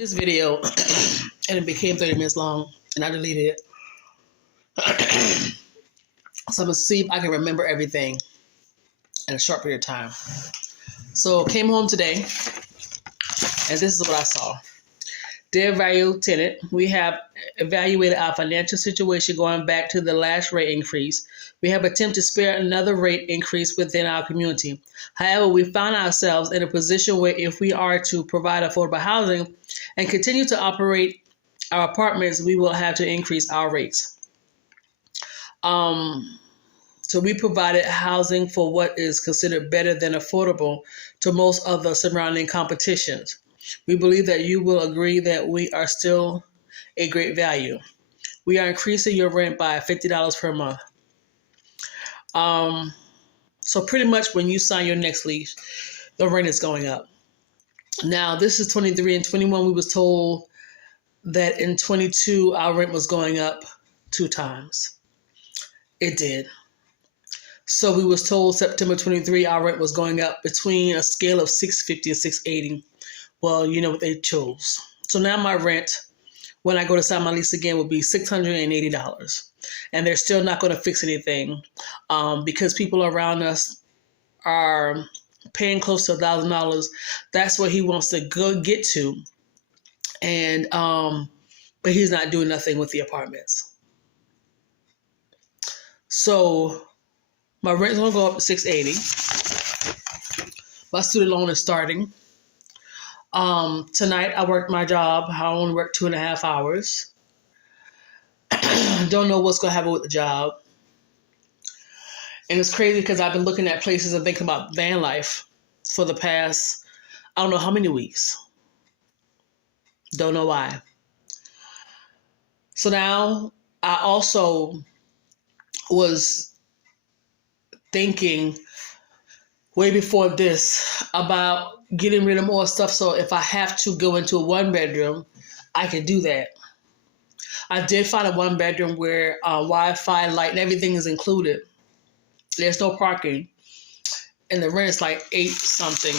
this video and it became 30 minutes long and I deleted it. So I'm gonna see if I can remember everything in a short period of time. So came home today and this is what I saw. Dear valued tenant, we have evaluated our financial situation going back to the last rate increase. We have attempted to spare another rate increase within our community. However, we found ourselves in a position where if we are to provide affordable housing and continue to operate our apartments, we will have to increase our rates. So we provided housing for what is considered better than affordable to most of the surrounding competitions. We believe that you will agree that we are still a great value. We are increasing your rent by $50 per month. So pretty much when you sign your next lease, the rent is going up. Now this is 23 and 21. We was told that in 22 our rent was going up 2 times. It did. So we was told September 23 our rent was going up between a scale of $650 and $680. Well, you know what they chose. So now my rent, when I go to sign my lease again, will be $680. And they're still not going to fix anything because people around us are paying close to $1,000. That's where he wants to go get to. And but he's not doing nothing with the apartments. So my rent's going to go up to $680. My student loan is starting. Tonight I worked my job. I only worked 2.5 hours. Don't know what's going to happen with the job. And it's crazy because I've been looking at places and thinking about van life for the past, I don't know how many weeks. Don't know why. So now I also was thinking way before this about getting rid of more stuff. So if I have to go into a 1-bedroom, I can do that. I did find a 1-bedroom where Wi-Fi, light, and everything is included. There's no parking. And the rent is like 8 something,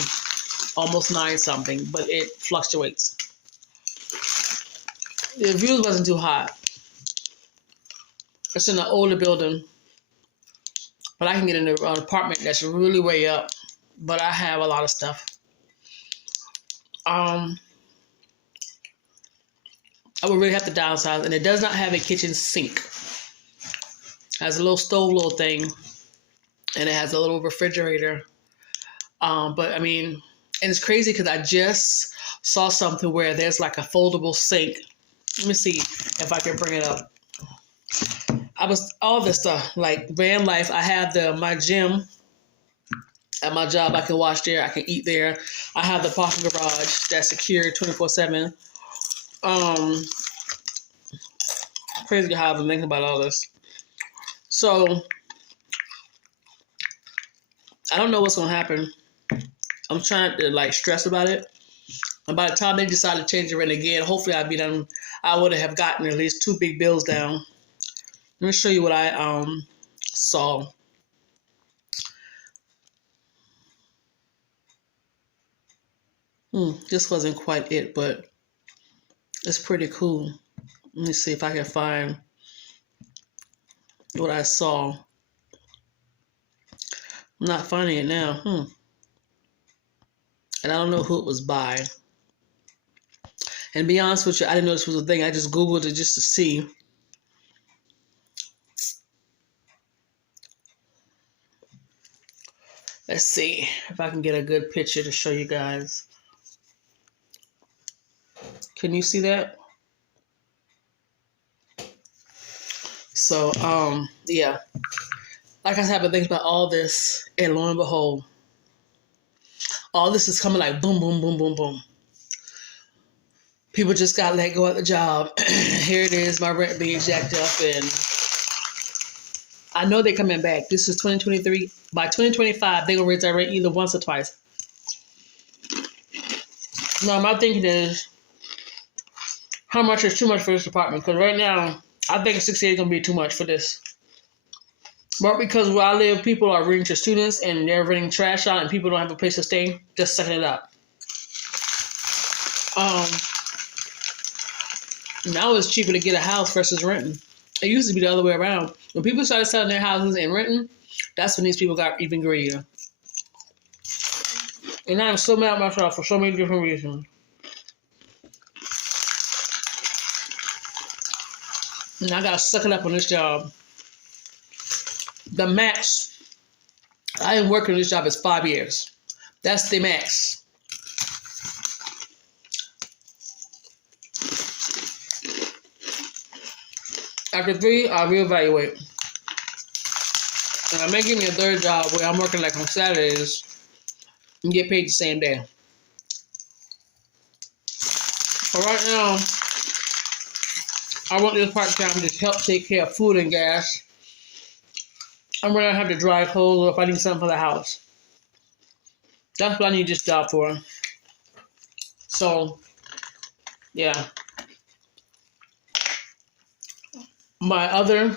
almost 9 something, but it fluctuates. The views wasn't too hot. It's in an older building. But I can get in an apartment that's really way up. But I have a lot of stuff. I would really have to downsize. And it does not have a kitchen sink. It has a little stove little thing. And it has a little refrigerator. But I mean, and it's crazy because I just saw something where there's like a foldable sink. Let me see if I can bring it up. All this stuff, like van life. I have my gym at my job. I can wash there. I can eat there. I have the parking garage that's secure 24/7. Crazy how I've been thinking about all this. So I don't know what's gonna happen. I'm trying to like stress about it. And by the time they decide to change the rent again, hopefully I'd be done. I would have gotten at least 2 big bills down. Let me show you what I saw. This wasn't quite it, but it's pretty cool. Let me see if I can find what I saw. I'm not finding it now. And I don't know who it was by. And to be honest with you, I didn't know this was a thing. I just Googled it just to see. Let's see if I can get a good picture to show you guys. Can you see that? So, yeah. Like I said, I've been thinking about all this, and lo and behold, all this is coming like boom, boom, boom, boom, boom. People just got let go at the job. Here it is, my rent being jacked up, and I know they're coming back. This is 2023. By 2025, they're going to raise that rent either once or twice. Now, my thinking is, how much is too much for this apartment? Because right now, I think 68 is going to be too much for this. But because where I live, people are renting to students and they're renting trash out and people don't have a place to stay, just sucking it up. Now it's cheaper to get a house versus renting. It used to be the other way around. When people started selling their houses and renting, that's when these people got even greedier. And I'm so mad at myself for so many different reasons. And I gotta suck it up on this job. The max I am working this job is 5 years. That's the max. After 3, I'll reevaluate. And I may give me a third job where I'm working like on Saturdays and get paid the same day. But right now, I want this part-time to help take care of food and gas. I'm gonna have to dry clothes or if I need something for the house. That's what I need this job for. So, yeah. My other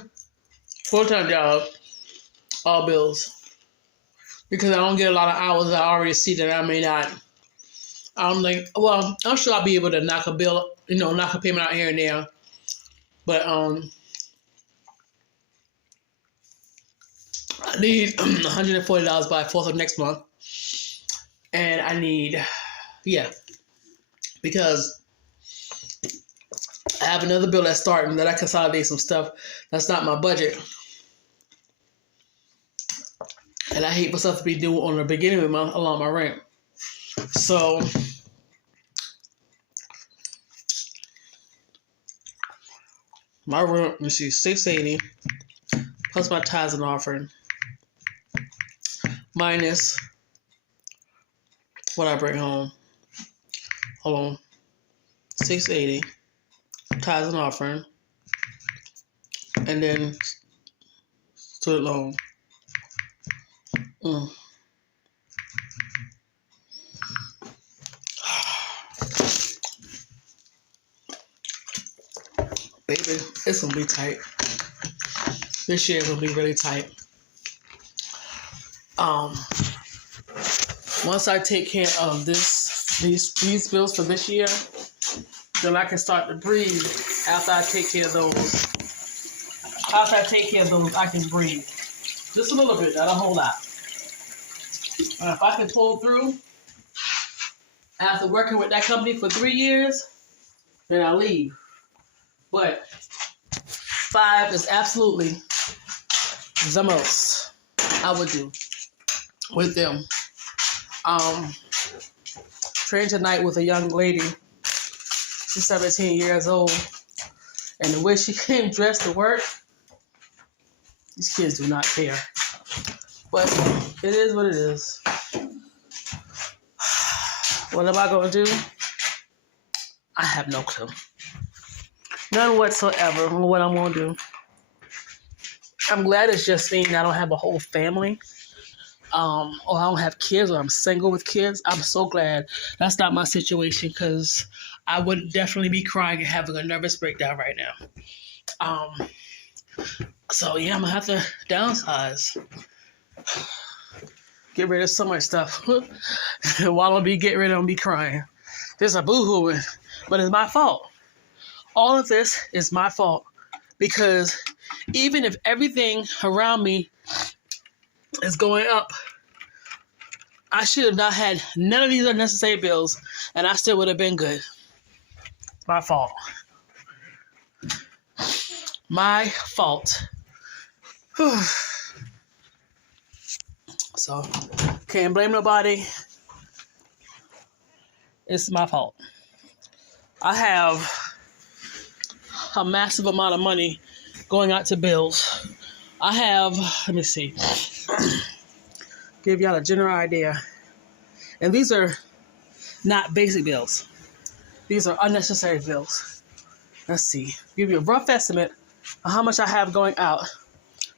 full-time job, all bills. Because I don't get a lot of hours, I already see that I may not. I'm like, well, I'm sure I'll be able to knock a bill, knock a payment out here and there. But I need $140 by 4th of next month. And I need, because I have another bill that's starting that I consolidate some stuff that's not my budget. And I hate for stuff to be due on the beginning of the month along my rent. So, my rent, let's see, $680 plus my tithes and offering minus what I bring home. Hold on. $680 tithes and offering, and then student loan. Baby, it's gonna be tight. This year will be really tight. Once I take care of these bills for this year, then I can start to breathe. After I take care of those, I can breathe. Just a little bit, not a whole lot. And if I can pull through after working with that company for 3 years, then I'll leave. But 5 is absolutely the most I would do with them. Trained tonight with a young lady. She's 17 years old. And the way she came dressed to work, these kids do not care. But it is what it is. What am I going to do? I have no clue. None whatsoever on what I'm going to do. I'm glad it's just me and I don't have a whole family. Or I don't have kids, or I'm single with kids. I'm so glad that's not my situation, because I would definitely be crying and having a nervous breakdown right now. So yeah, I'm gonna have to downsize. Get rid of so much stuff. While I be getting rid of them, be crying. There's a boo-hooing, but it's my fault. All of this is my fault, because even if everything around me is going up, I should have not had none of these unnecessary bills, and I still would have been good. It's my fault. My fault. So, can't blame nobody. It's my fault. I have a massive amount of money going out to bills. I have, let me see, give y'all a general idea. And these are not basic bills. These are unnecessary bills. Let's see, give you a rough estimate of how much I have going out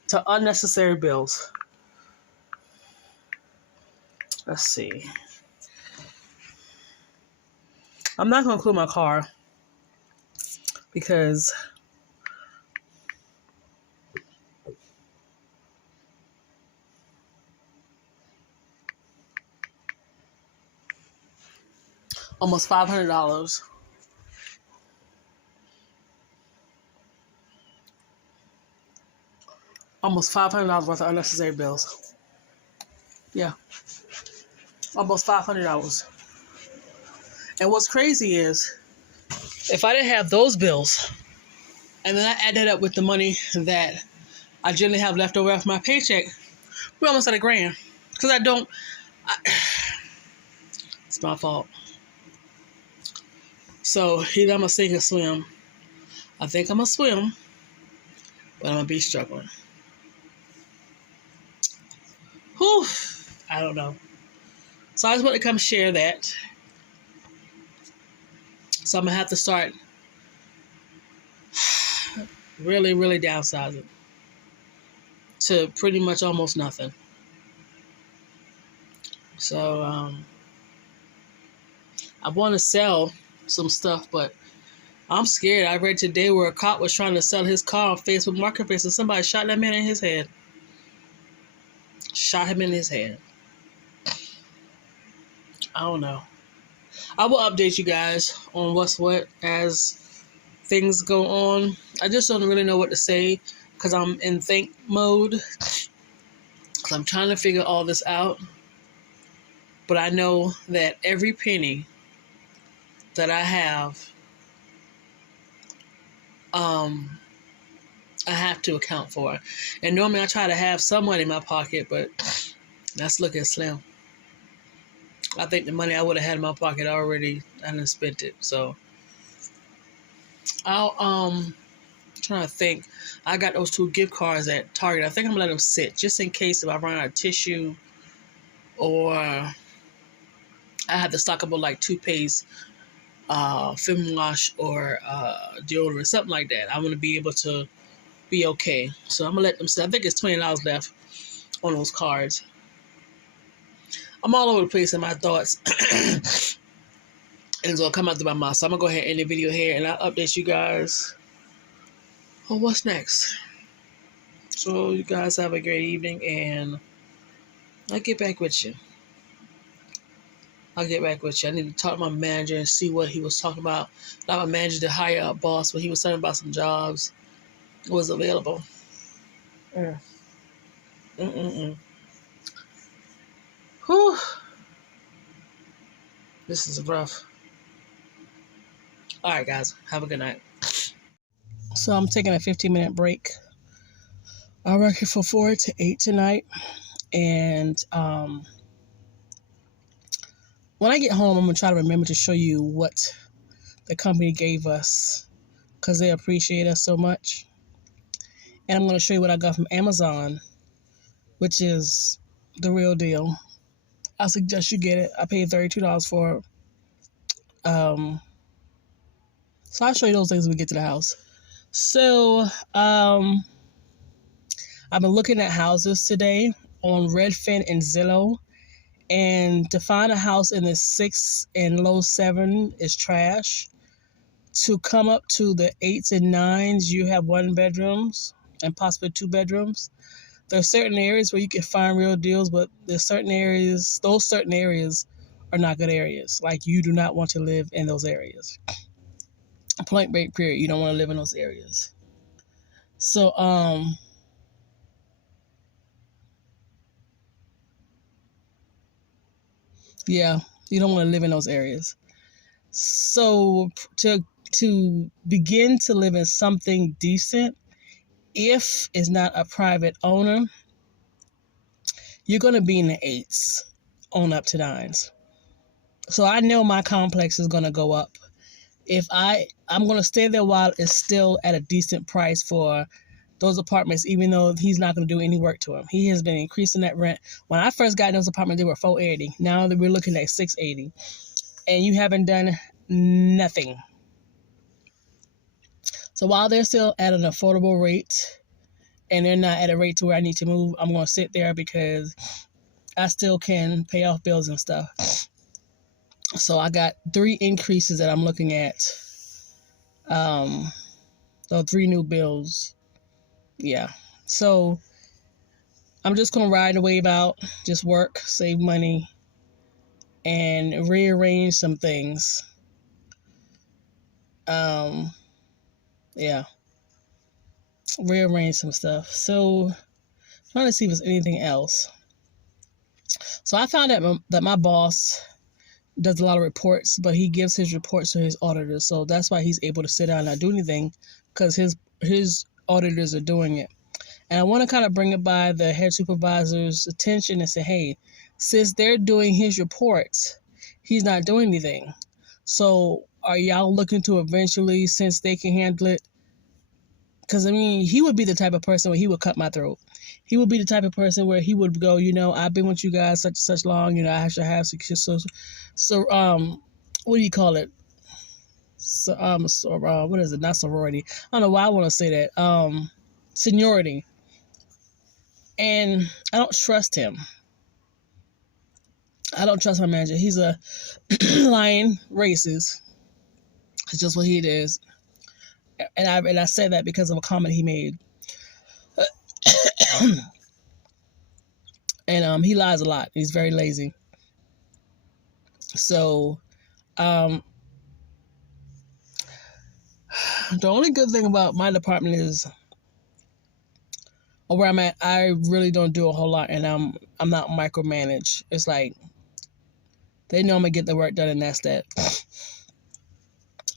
to unnecessary bills. Let's see. I'm not going to include my car because almost $500. almost $500 worth of unnecessary bills. Yeah, almost $500. And what's crazy is, if I didn't have those bills, and then I add that up with the money that I generally have left over after my paycheck, we're almost at $1,000. Because it's my fault. So either I'm going to sink or swim. I think I'm going to swim, but I'm going to be struggling. Whew, I don't know. So I just want to come share that. So I'm going to have to start really, really downsizing to pretty much almost nothing. So I want to sell some stuff, but I'm scared. I read today where a cop was trying to sell his car on Facebook Marketplace and somebody shot that man in his head. Shot him in his head. I don't know. I will update you guys on what's what as things go on. I just don't really know what to say because I'm in think mode. Because I'm trying to figure all this out. But I know that every penny that I have, I have to account for. And normally I try to have some money in my pocket, but that's looking slim. I think the money I would have had in my pocket already, I done spent it. So I'll trying to think. I got those 2 gift cards at Target. I think I'm gonna let them sit just in case if I run out of tissue or I have to stock up on like toothpaste, film wash, or deodorant, something like that. I want to be able to be okay. So I'm gonna let them sit. I think it's $20 left on those cards. I'm all over the place in my thoughts. And it's gonna come out through my mouth. So I'm gonna go ahead and end the video here and I'll update you guys on what's next. So you guys have a great evening and I'll get back with you. I need to talk to my manager and see what he was talking about. Not my manager, the higher up boss, but he was talking about some jobs was available. Whew. This is rough. All right, guys. Have a good night. So I'm taking a 15-minute break. I work here from 4 to 8 tonight. And when I get home, I'm going to try to remember to show you what the company gave us because they appreciate us so much. And I'm going to show you what I got from Amazon, which is the real deal. I suggest you get it. I paid $32 for it. So I'll show you those things when we get to the house. So I've been looking at houses today on Redfin and Zillow. And to find a house in the 6 and low 7 is trash. To come up to the 8s and 9s, you have 1 bedrooms and possibly 2 bedrooms. There are certain areas where you can find real deals, but there's certain areas, those certain areas are not good areas. Like you do not want to live in those areas. Point break period. You don't want to live in those areas. So, yeah, you don't want to live in those areas. So to begin to live in something decent, if it's not a private owner, you're going to be in the 8s on up to 9s. So I know my complex is going to go up. I'm going to stay there while it's still at a decent price for those apartments, even though he's not going to do any work to them. He has been increasing that rent. When I first got in those apartments, they were $480. Now that we're looking at $680. And you haven't done nothing. So while they're still at an affordable rate and they're not at a rate to where I need to move, I'm going to sit there because I still can pay off bills and stuff. So I got 3 increases that I'm looking at. So 3 new bills. Yeah. So I'm just going to ride the wave out, just work, save money, and rearrange some things. Yeah. Rearrange some stuff. So Trying to see if there's anything else. So I found out that my boss does a lot of reports, but he gives his reports to his auditors. So that's why he's able to sit down and not do anything, because his auditors are doing it. And I want to kind of bring it by the head supervisor's attention and say, hey, since they're doing his reports, he's not doing anything. So are y'all looking to eventually, since they can handle it? Because, I mean, he would be the type of person where he would cut my throat. He would be the type of person where he would go, I've been with you guys such and such long, I should have what do you call it? What is it? Not sorority. I don't know why I want to say that. Seniority. And I don't trust him. I don't trust my manager. He's a lying racist. It's just what he is. And I said that because of a comment he made. And he lies a lot. He's very lazy. So the only good thing about my department is, or where I'm at, I really don't do a whole lot, and I'm not micromanaged. It's like they know I'm gonna get the work done, and that's that.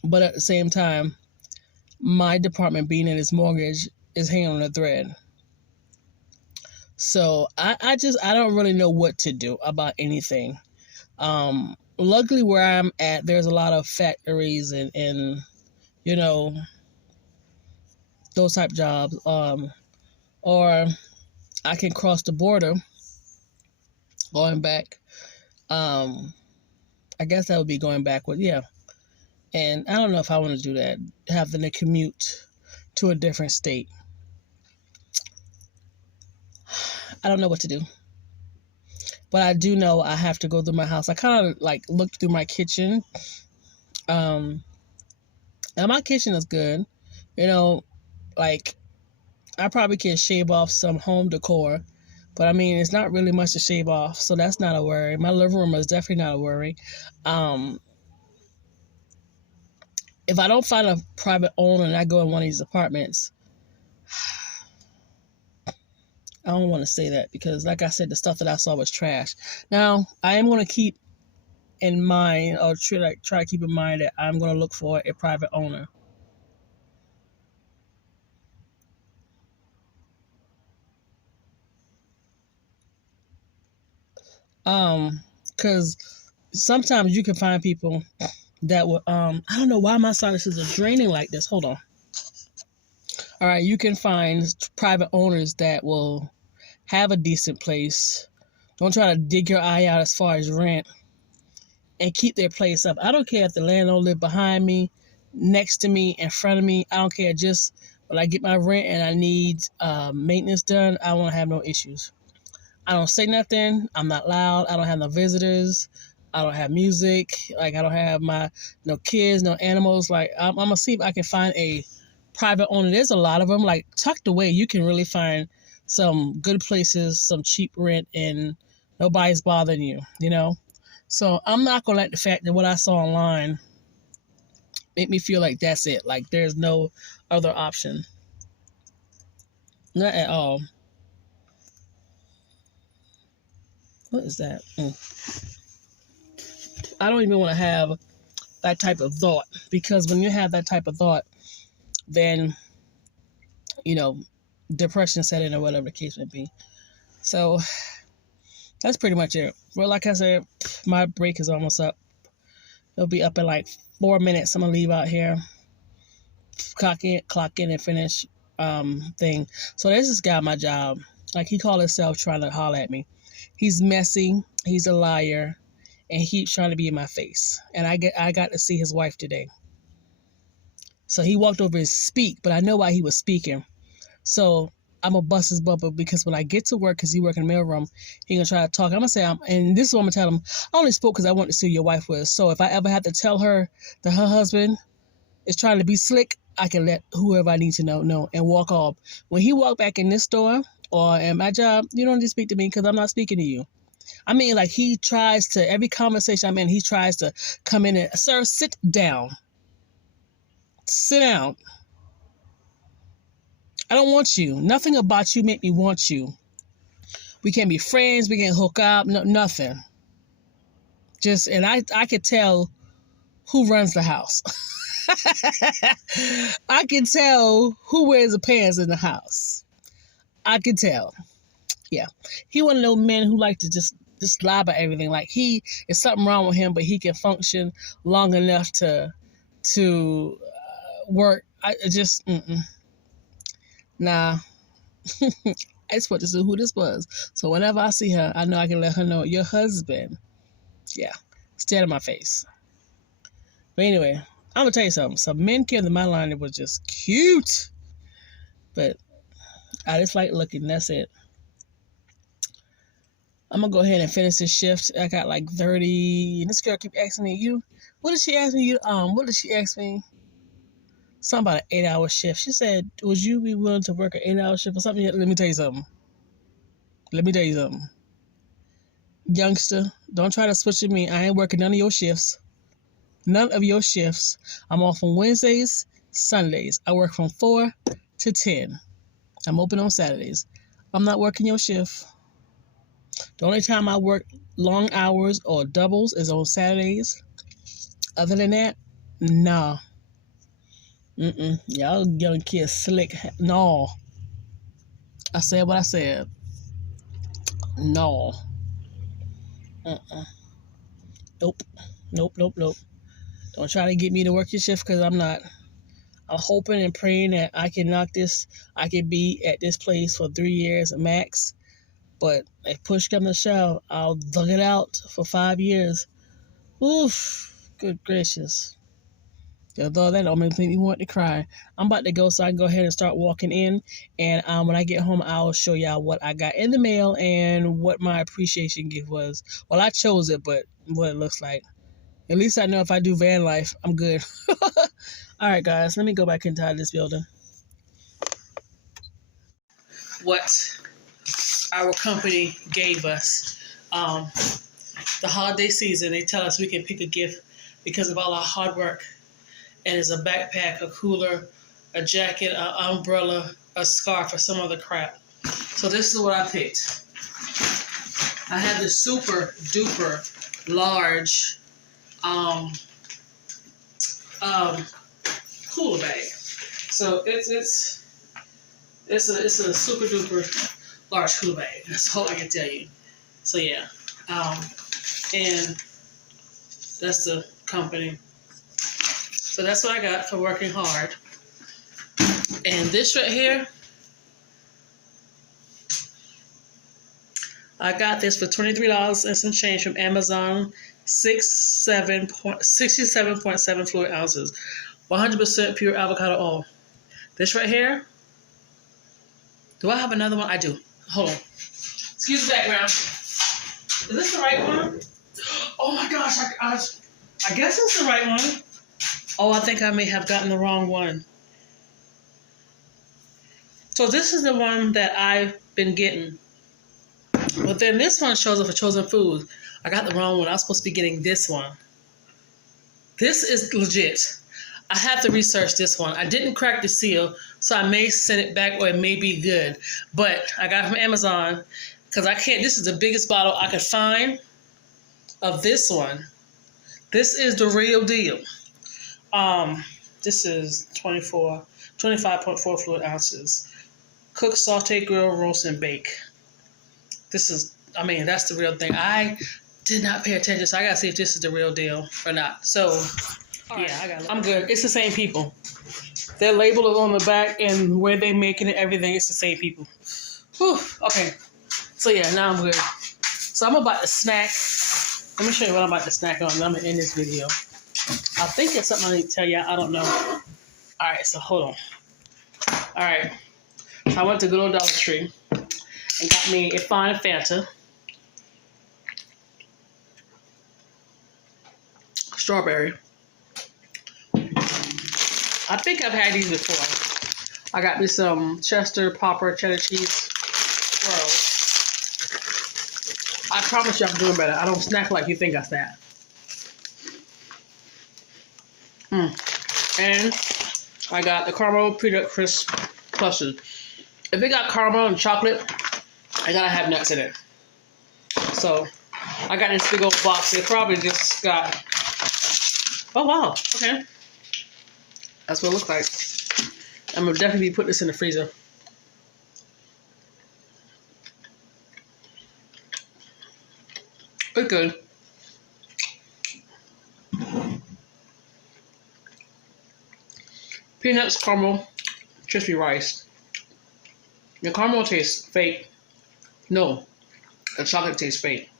But at the same time, my department, being in its mortgage, is hanging on a thread. So I don't really know what to do about anything. Luckily where I'm at, there's a lot of factories and those type jobs. Or I can cross the border going back. I guess that would be going backward, yeah. And I don't know if I want to do that, having to commute to a different state. I don't know what to do. But I do know I have to go through my house. I kind of like looked through my kitchen. And my kitchen is good. Like I probably can shave off some home decor. But I mean, it's not really much to shave off. So that's not a worry. My living room is definitely not a worry. If I don't find a private owner and I go in one of these apartments, I don't want to say that because, like I said, the stuff that I saw was trash. Now, I am going to keep in mind, or try to keep in mind, that I'm going to look for a private owner. Because sometimes you can find people that will, I don't know why my sinuses are draining like this. Hold on. All right, you can find private owners that will have a decent place. Don't try to dig your eye out as far as rent, and keep their place up. I don't care if the landlord live behind me, next to me, in front of me. I don't care. Just when I get my rent and I need maintenance done, I want to have no issues. I don't say nothing. I'm not loud. I don't have no visitors. I don't have music. Like, I don't have no kids, no animals. Like, I'm going to see if I can find a private owner. There's a lot of them. Like, tucked away, you can really find some good places, some cheap rent, and nobody's bothering you, So I'm not going to let the fact that what I saw online make me feel like that's it. Like, there's no other option. Not at all. What is that? I don't even want to have that type of thought, because when you have that type of thought, then, depression set in or whatever the case may be. So that's pretty much it. Well, like I said, my break is almost up. It'll be up in like 4 minutes. I'm going to leave out here, clock in and finish thing. So there's this guy at my job. Like, he called himself trying to holler at me. He's messy. He's a liar. And he's trying to be in my face. And I got to see his wife today. So he walked over and speak, but I know why he was speaking. So I'm going to bust his bubble, because when I get to work, because he work in the mailroom, he going to try to talk. I'm going to say, and this is what I'm going to tell him, I only spoke because I wanted to see who your wife was. So if I ever have to tell her that her husband is trying to be slick, I can let whoever I need to know and walk off. When he walked back in this store or at my job, you don't need to speak to me, because I'm not speaking to you. I mean, like, he tries to, every conversation I'm in, he tries to come in and, sir, sit down. Sit down. I don't want you. Nothing about you make me want you. We can't be friends. We can't hook up. No, nothing. Just, and I could tell who runs the house. I can tell who wears the pants in the house. I can tell. Yeah. He one of those men who like to just lie about everything. Like there's something wrong with him, but he can function long enough to work. I just, nah. I just want to see who this was. So whenever I see her, I know I can let her know, your husband. Yeah. Stay out of my face. But anyway, I'm going to tell you something. Some men came to my line that was just cute. But I just like looking. That's it. I'm going to go ahead and finish this shift. I got like 30. And this girl keep asking me, what did she ask me? What did she ask me? Something about an 8-hour shift. She said, would you be willing to work an 8-hour shift or something? Let me tell you something. Youngster, don't try to switch with me. I ain't working none of your shifts. None of your shifts. I'm off on Wednesdays, Sundays. I work from 4 to 10. I'm open on Saturdays. I'm not working your shift. The only time I work long hours or doubles is on Saturdays. Other than that, nah. Y'all young kids slick. No. I said what I said. No. Nope. Don't try to get me to work your shift because I'm not. I'm hoping and praying that I can knock this. I can be at this place for 3 years max. But if push comes to shove, I'll thug it out for 5 years. Oof. Good gracious. Although that don't make me want to cry. I'm about to go, so I can go ahead and start walking in. And when I get home, I'll show y'all what I got in the mail and what my appreciation gift was. Well, I chose it, but what it looks like. At least I know if I do van life, I'm good. All right, guys, let me go back inside this building. What our company gave us. The holiday season, they tell us we can pick a gift because of all our hard work. And it's a backpack, a cooler, a jacket, an umbrella, a scarf, or some other crap. So this is what I picked. I have this super duper large cooler bag. So it's a super duper large cooler bag. That's all I can tell you. So yeah, and that's the company. So that's what I got for working hard. And this right here, I got this for $23 and some change from Amazon. 67.7 fluid ounces, 100% pure avocado oil. This right here. Do I have another one? I do. Hold on. Excuse the background. Is this the right one? Oh my gosh! I guess it's the right one. Oh, I think I may have gotten the wrong one. So this is the one that I've been getting. But then this one shows up for Chosen Foods. I got the wrong one. I was supposed to be getting this one. This is legit. I have to research this one. I didn't crack the seal, so I may send it back or it may be good. But I got it from Amazon because I can't. This is the biggest bottle I could find of this one. This is the real deal. This is 25.4 fluid ounces. Cook, saute, grill, roast, and bake. This is, that's the real thing. I did not pay attention, so I gotta see if this is the real deal or not. So, yeah, I'm good. It's the same people. Their label is on the back, and where they making it, everything, it's the same people. Whew, okay. So, yeah, now I'm good. So, I'm about to snack. Let me show you what I'm about to snack on, and I'm gonna end this video. I think it's something I need to tell you. I don't know. All right, so hold on. All right. So I went to good old Dollar Tree and got me a fine Fanta. Strawberry. I think I've had these before. I got me some Chester Popper cheddar cheese swirls. I promise you I'm doing better. I don't snack like you think I snack. And I got the caramel peanut crisp pluses. If it got caramel and chocolate I gotta have nuts in it. So I got this big old box. It probably just got. Oh wow! Okay, that's what it looks like. I'm gonna definitely put this in the freezer. It's good. Peanuts, caramel, crispy rice. The caramel tastes fake. No, the chocolate tastes fake.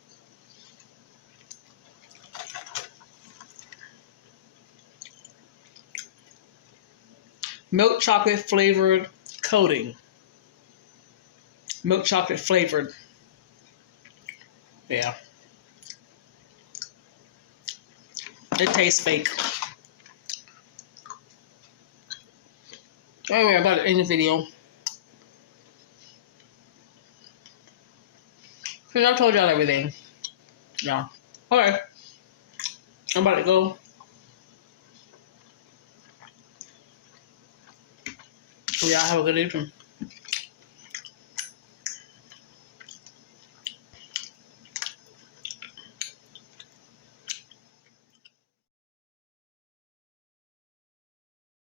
Milk chocolate flavored coating. Milk chocolate flavored. Yeah. It tastes fake. Anyway, I'm about to end the video. Because I told y'all everything. Yeah. Okay. I'm about to go. Yeah, have a good evening.